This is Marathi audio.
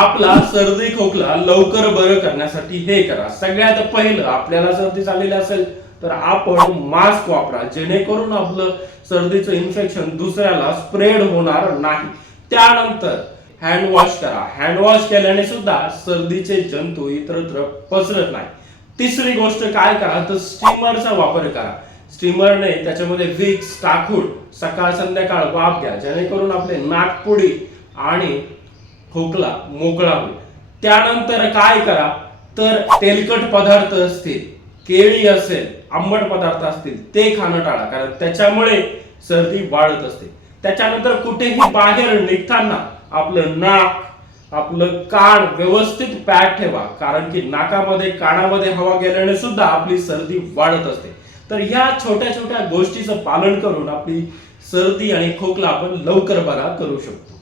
आपला सर्दी खोकला लवकर बरं करण्यासाठी हे करा. सगळ्यात पहिलं आपल्याला सर्दी झालेली असेल तर आपण मास्क वापरा. जेणेकरून आपलं सर्दीचं इन्फेक्शन दुसऱ्याला स्प्रेड होणार नाही. त्यानंतर हँड वॉश करा. हँड वॉश केल्याने सुद्धा सर्दीचे जंतू इतरत्र पसरत नाही. तिसरी गोष्ट काय करा? तर स्टीमरचा वापर करा. स्टीमरने त्याच्यामध्ये विक्स टाकून सकाळ संध्याकाळ वाफ घ्या. जेणेकरून आपले नाकपुडी आणि खोकला मोकळा होईल. त्यानंतर काय करा? तर तेलकट पदार्थ असतील केळी असेल आंबट पदार्थ असतील ते खाणं टाळा. कारण त्याच्यामुळे सर्दी वाढत असते. त्याच्यानंतर कुठेही बाहेर निघताना आपलं नाक आपलं कान व्यवस्थित पॅक ठेवा. कारण की नाकामध्ये कानामध्ये हवा गेल्याने सुद्धा आपली सर्दी वाढत असते. तर ह्या छोट्या छोट्या गोष्टीचं पालन करून आपली सर्दी आणि खोकला आपण लवकर बरा करू शकतो.